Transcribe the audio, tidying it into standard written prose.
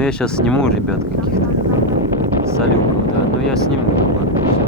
Ну я сейчас сниму, ребят, каких-то салюков, да. Ну я сниму, ладно.